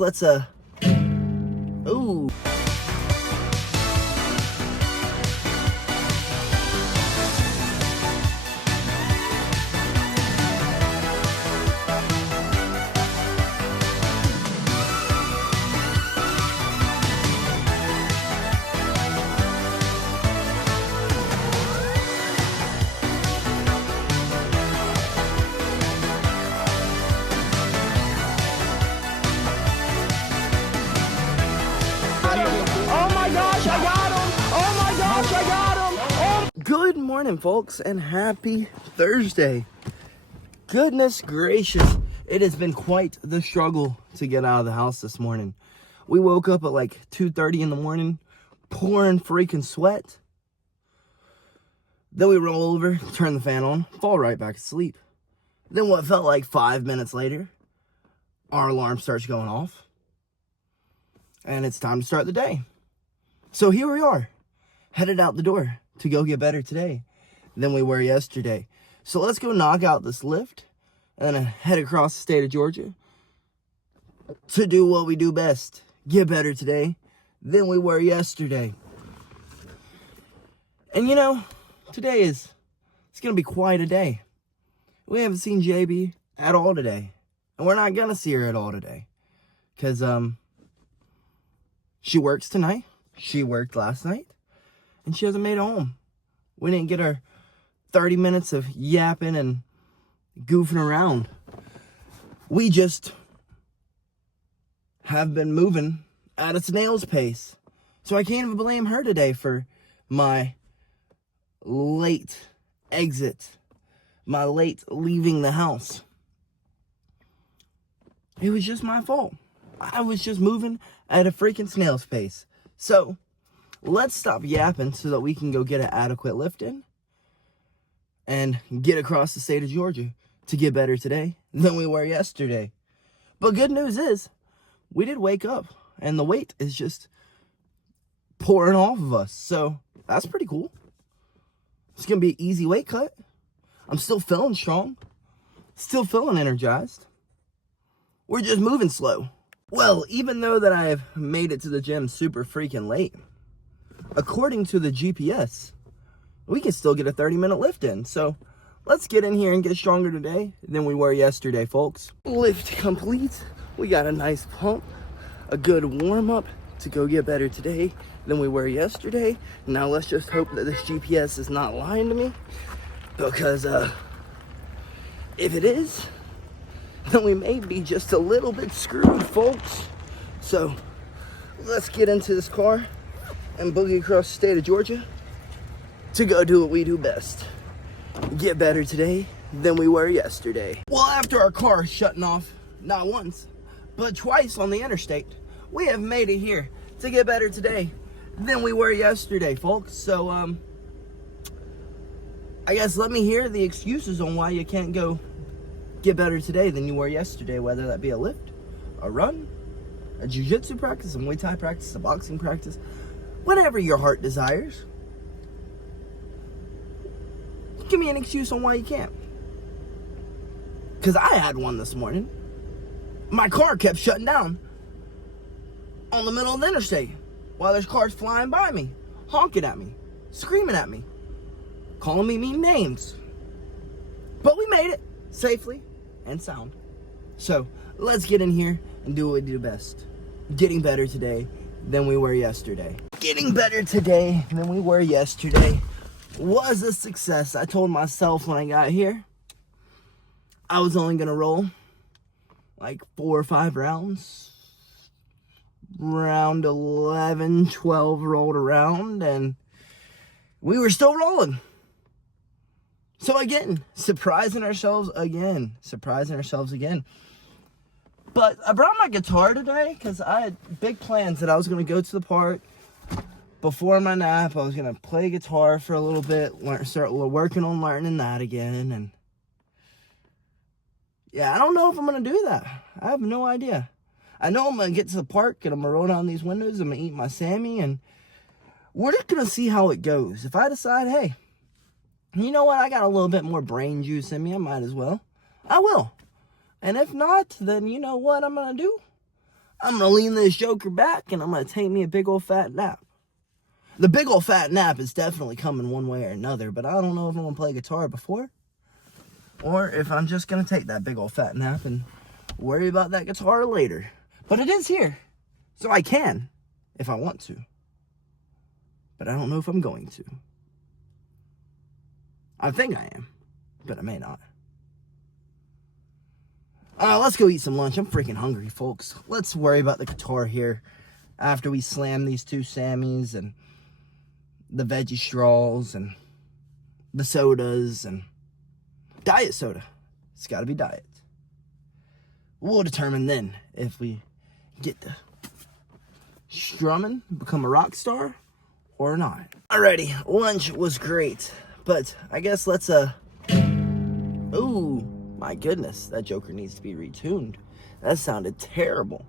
Let's, ooh. Good morning, folks, and happy Thursday. Goodness gracious, it has been quite the struggle to get out of the house this morning. We woke up at like 2:30 in the morning, pouring freaking sweat. Then we roll over, turn the fan on, fall right back asleep. Then what felt like 5 minutes later, our alarm starts going off. And it's time to start the day. So here we are, headed out the door to go get better today than we were yesterday. So let's go knock out this lift and then head across the state of Georgia to do what we do best. Get better today than we were yesterday. And you know, today it's going to be quite a day. We haven't seen JB at all today. And we're not going to see her at all today. Because she works tonight. She worked last night. And she hasn't made it home. We didn't get our 30 minutes of yapping and goofing around. We just have been moving at a snail's pace. So I can't even blame her today for my late exit. My late leaving the house. It was just my fault. I was just moving at a freaking snail's pace. So let's stop yapping so that we can go get an adequate lift in and get across the state of Georgia to get better today than we were yesterday. But good news is, we did wake up and the weight is just pouring off of us. So that's pretty cool. It's going to be an easy weight cut. I'm still feeling strong. Still feeling energized. We're just moving slow. Well, even though that I have made it to the gym super freaking late, according to the GPS, we can still get a 30-minute lift in. So let's get in here and get stronger today than we were yesterday, folks. Lift complete. We got a nice pump, a good warm-up to go get better today than we were yesterday. Now let's just hope that this GPS is not lying to me, because if it is, then we may be just a little bit screwed, folks. So let's get into this car and boogie across the state of Georgia to go do what we do best. Get better today than we were yesterday. Well, after our car shutting off not once, but twice on the interstate, we have made it here to get better today than we were yesterday, folks. So, I guess let me hear the excuses on why you can't go get better today than you were yesterday, whether that be a lift, a run, a jiu-jitsu practice, a Muay Thai practice, a boxing practice, whatever your heart desires. Give me an excuse on why you can't. Because I had one this morning. My car kept shutting down on the middle of the interstate while there's cars flying by me, honking at me, screaming at me, calling me mean names. But we made it safely and sound. So let's get in here and do what we do best. Getting better today than we were yesterday. Getting better today than we were yesterday was a success. I told myself when I got here, I was only gonna roll like 4 or 5 rounds. Round 11, 12 rolled around and we were still rolling. So again, surprising ourselves again. But I brought my guitar today because I had big plans that I was going to go to the park before my nap. I was going to play guitar for a little bit, start working on learning that again. And yeah, I don't know if I'm going to do that. I have no idea. I know I'm going to get to the park and I'm going to roll down these windows. I'm going to eat my Sammy and we're just going to see how it goes. If I decide, hey, you know what, I got a little bit more brain juice in me, I might as well. I will. And if not, then you know what I'm going to do? I'm going to lean this joker back and I'm going to take me a big old fat nap. The big old fat nap is definitely coming one way or another, but I don't know if I'm going to play guitar before, or if I'm just going to take that big old fat nap and worry about that guitar later. But it is here, so I can, if I want to. But I don't know if I'm going to. I think I am, but I may not. Let's go eat some lunch. I'm freaking hungry, folks. Let's worry about the guitar here after we slam these 2 Sammys and the veggie straws and the sodas and diet soda. It's got to be diet. We'll determine then if we get to strumming, become a rock star, or not. Alrighty, lunch was great, but I guess let's, ooh, my goodness, that joker needs to be retuned. That sounded terrible.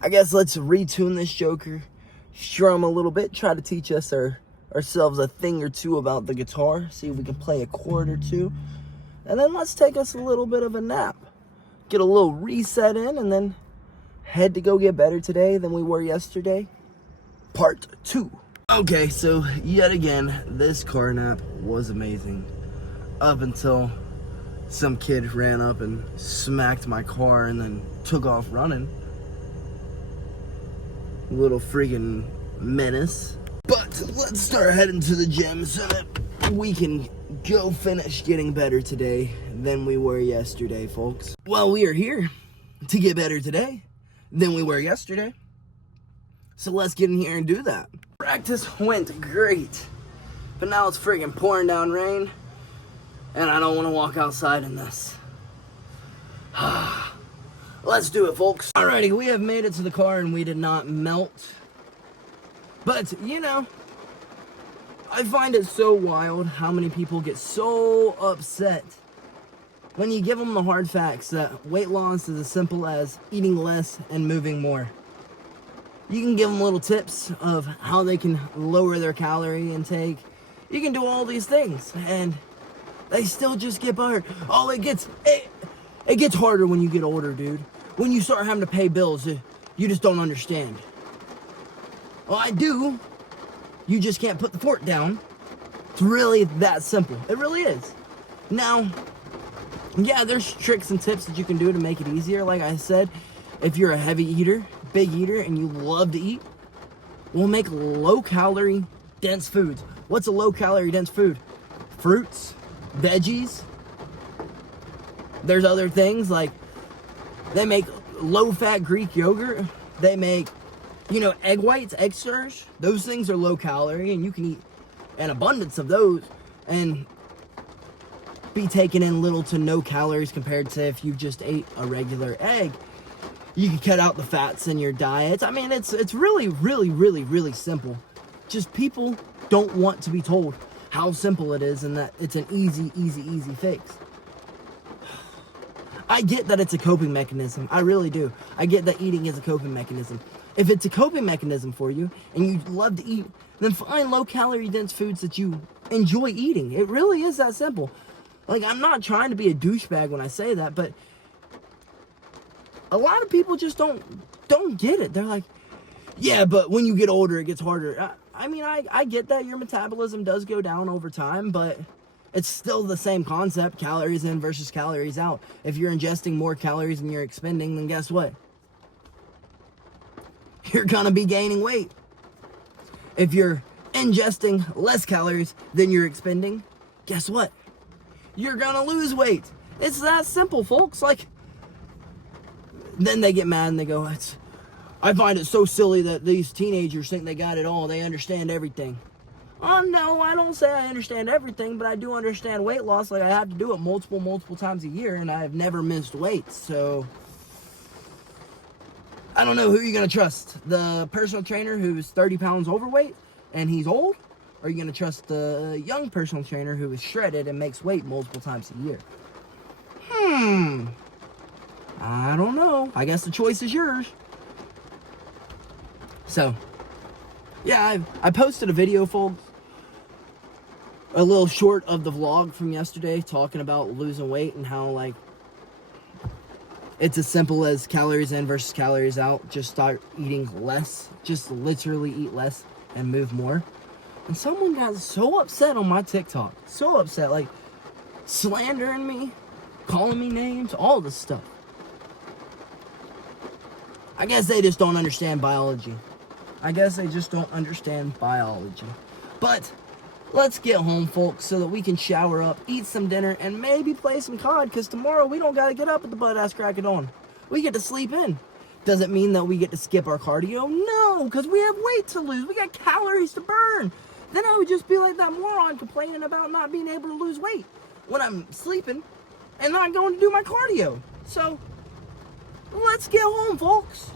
I guess let's retune this joker, strum a little bit, try to teach us ourselves a thing or two about the guitar, see if we can play a chord or two, and then let's take us a little bit of a nap, get a little reset in, and then head to go get better today than we were yesterday. Part 2. Okay, so yet again, this car nap was amazing. Up until some kid ran up and smacked my car and then took off running. Little freaking menace. But let's start heading to the gym so that we can go finish getting better today than we were yesterday, folks. Well, we are here to get better today than we were yesterday. So let's get in here and do that. Practice went great, but now it's freaking pouring down rain, and I don't want to walk outside in this. Let's do it, folks. Alrighty, we have made it to the car and we did not melt. But, you know, I find it so wild how many people get so upset when you give them the hard facts that weight loss is as simple as eating less and moving more. You can give them little tips of how they can lower their calorie intake. You can do all these things, and they still just get buttered. Oh, it gets harder when you get older, dude. When you start having to pay bills, you just don't understand. Well, I do. You just can't put the fork down. It's really that simple. It really is. Now, yeah, there's tricks and tips that you can do to make it easier. Like I said, if you're a heavy eater, big eater, and you love to eat, we'll make low-calorie, dense foods. What's a low-calorie, dense food? Fruits, veggies. There's other things like they make low-fat Greek yogurt. They make, you know, egg whites, egg stirs. Those things are low-calorie, and you can eat an abundance of those and be taking in little to no calories compared to if you just ate a regular egg. You can cut out the fats in your diet. I mean, it's really, really, really, really simple. Just people don't want to be told how simple it is and that it's an easy fix. I get that it's a coping mechanism. I really do. I get that eating is a coping mechanism. If it's a coping mechanism for you and you love to eat, then find low-calorie dense foods that you enjoy eating. It really is that simple. Like, I'm not trying to be a douchebag when I say that, but a lot of people just don't get it. They're like, yeah, but when you get older, it gets harder. I mean, I get that your metabolism does go down over time, but it's still the same concept, calories in versus calories out. If you're ingesting more calories than you're expending, then guess what? You're gonna be gaining weight. If you're ingesting less calories than you're expending, guess what? You're gonna lose weight. It's that simple, folks. Like, then they get mad and they go, I find it so silly that these teenagers think they got it all. They understand everything. Oh, no, I don't say I understand everything, but I do understand weight loss. Like, I have to do it multiple times a year, and I've never missed weight. So, I don't know who you're going to trust. The personal trainer who's 30 pounds overweight and he's old? Or are you going to trust the young personal trainer who is shredded and makes weight multiple times a year? I don't know. I guess the choice is yours. So, yeah, I posted a video, folks. A little short of the vlog from yesterday talking about losing weight and how, like, It's as simple as calories in versus calories out. Just start eating less. Just literally eat less and move more. And someone got so upset on my TikTok. So upset. Like, slandering me, calling me names, all this stuff. I guess they just don't understand biology. But let's get home, folks, so that we can shower up, eat some dinner, and maybe play some COD, because tomorrow we don't got to get up at the butt-ass crack of dawn. We get to sleep in. Does it mean that we get to skip our cardio? No, because we have weight to lose. We got calories to burn. Then I would just be like that moron complaining about not being able to lose weight when I'm sleeping and not going to do my cardio. So, let's get home, folks,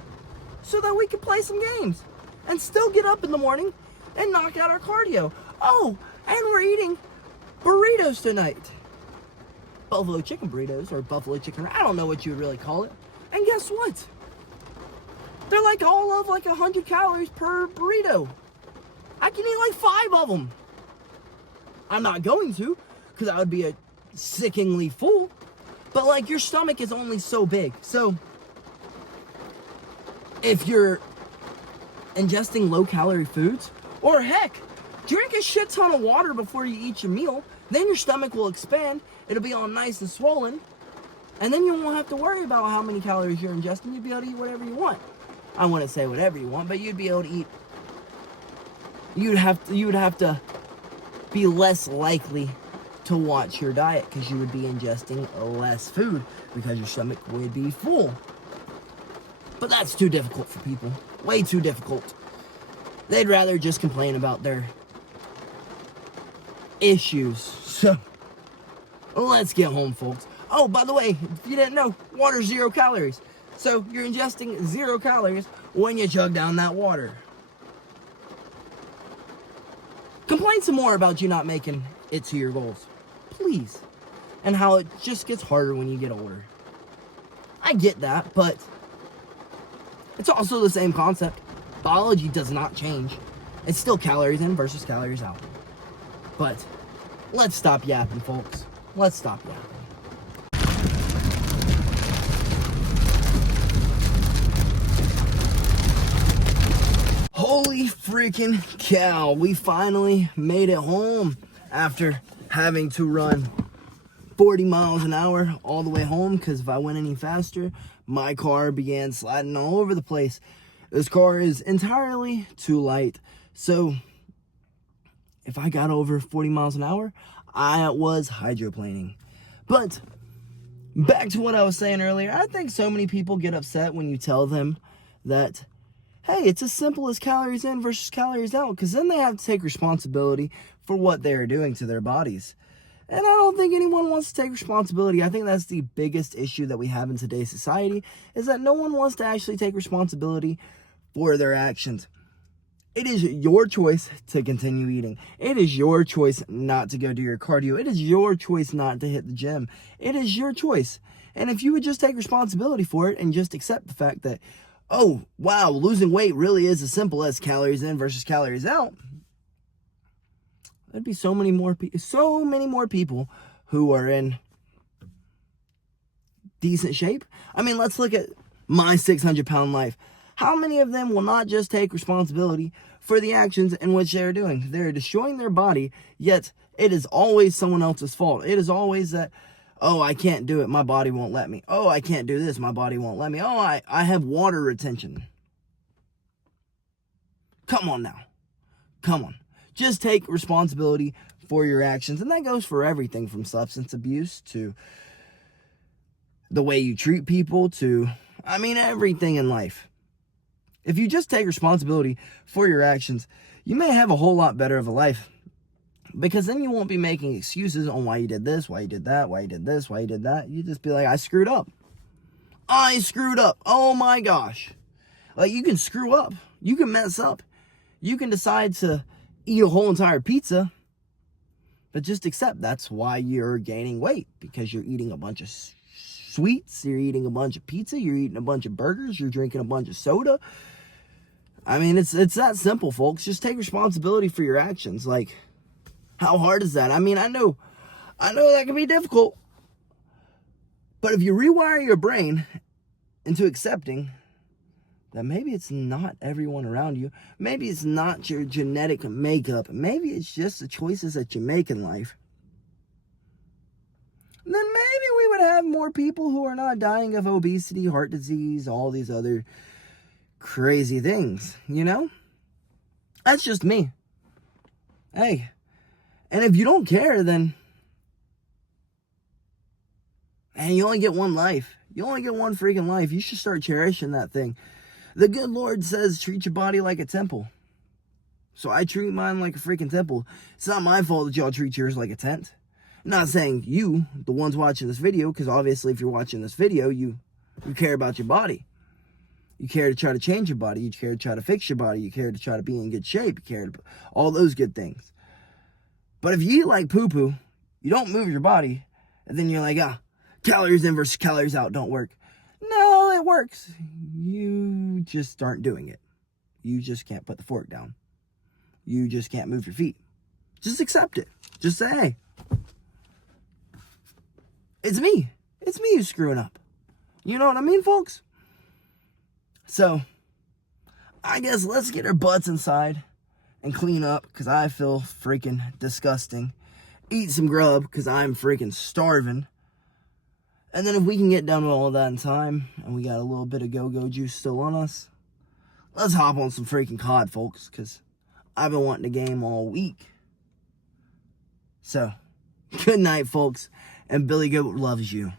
so that we can play some games and still get up in the morning and knock out our cardio. Oh, and we're eating burritos tonight. Buffalo chicken burritos, or buffalo chicken, I don't know what you would really call it. And guess what? They're like all of like 100 calories per burrito. I can eat like 5 of them. I'm not going to, because I would be a sickeningly full. But like, your stomach is only so big. So if you're ingesting low-calorie foods, or heck, drink a shit ton of water before you eat your meal, then your stomach will expand. It'll be all nice and swollen. And then you won't have to worry about how many calories you're ingesting. You'll be able to eat whatever you want. I wouldn't say whatever you want, but you'd be able to eat. You would have to be less likely to watch your diet, because you would be ingesting less food because your stomach would be full. But that's too difficult for people. Way too difficult. They'd rather just complain about their issues. So, let's get home, folks. Oh, by the way, if you didn't know, water's 0 calories. So, you're ingesting 0 calories when you chug down that water. Complain some more about you not making it to your goals. Please. And how it just gets harder when you get older. I get that, but it's also the same concept. Biology does not change. It's still calories in versus calories out. But let's stop yapping, folks. Let's stop yapping. Holy freaking cow, we finally made it home after having to run 40 miles an hour all the way home, because if I went any faster, my car began sliding all over the place. This car is entirely too light, so if I got over 40 miles an hour, I was hydroplaning. But back to what I was saying earlier, I think so many people get upset when you tell them that, hey, it's as simple as calories in versus calories out, because then they have to take responsibility for what they are doing to their bodies. And I don't think anyone wants to take responsibility. I think that's the biggest issue that we have in today's society, is that no one wants to actually take responsibility for their actions. It is your choice to continue eating. It is your choice not to go do your cardio. It is your choice not to hit the gym. It is your choice. And if you would just take responsibility for it and just accept the fact that, oh, wow, losing weight really is as simple as calories in versus calories out, there'd be so many more people who are in decent shape. I mean, let's look at my 600-pound life. How many of them will not just take responsibility for the actions in which they're doing? They're destroying their body, yet it is always someone else's fault. It is always that, oh, I can't do it, my body won't let me. Oh, I can't do this, my body won't let me. Oh, I have water retention. Come on now. Come on. Just take responsibility for your actions. And that goes for everything from substance abuse to the way you treat people to, everything in life. If you just take responsibility for your actions, you may have a whole lot better of a life. Because then you won't be making excuses on why you did this, why you did that, why you did this, why you did that. You just be like, I screwed up. I screwed up. Oh my gosh. Like, you can screw up. You can mess up. You can decide to eat a whole entire pizza. But just accept that's why you're gaining weight. Because you're eating a bunch of sweets. You're eating a bunch of pizza. You're eating a bunch of burgers. You're drinking a bunch of soda. It's that simple, folks. Just take responsibility for your actions. Like, how hard is that? I know that can be difficult. But if you rewire your brain into accepting that maybe it's not everyone around you. Maybe it's not your genetic makeup. Maybe it's just the choices that you make in life. Then maybe we would have more people who are not dying of obesity, heart disease, all these other crazy things, you know? That's just me. Hey, and if you don't care, then, and you only get one life. You only get one freaking life. You should start cherishing that thing. The good Lord says, treat your body like a temple. So I treat mine like a freaking temple. It's not my fault that y'all treat yours like a tent. I'm not saying you, the ones watching this video, because obviously if you're watching this video, you care about your body. You care to try to change your body. You care to try to fix your body. You care to try to be in good shape. You care to all those good things. But if you eat like poo-poo, you don't move your body, and then you're like, calories in versus calories out don't work. No, it works. You just aren't doing it. You just can't put the fork down. You just can't move your feet. Just accept it. Just say, hey, it's me. It's me who's screwing up. You know what I mean, folks? So, I guess let's get our butts inside and clean up, because I feel freaking disgusting. Eat some grub, because I'm freaking starving. And then if we can get done with all that in time, and we got a little bit of go-go juice still on us, let's hop on some freaking COD, folks, because I've been wanting to game all week. So, good night, folks, and BillyGoat loves you.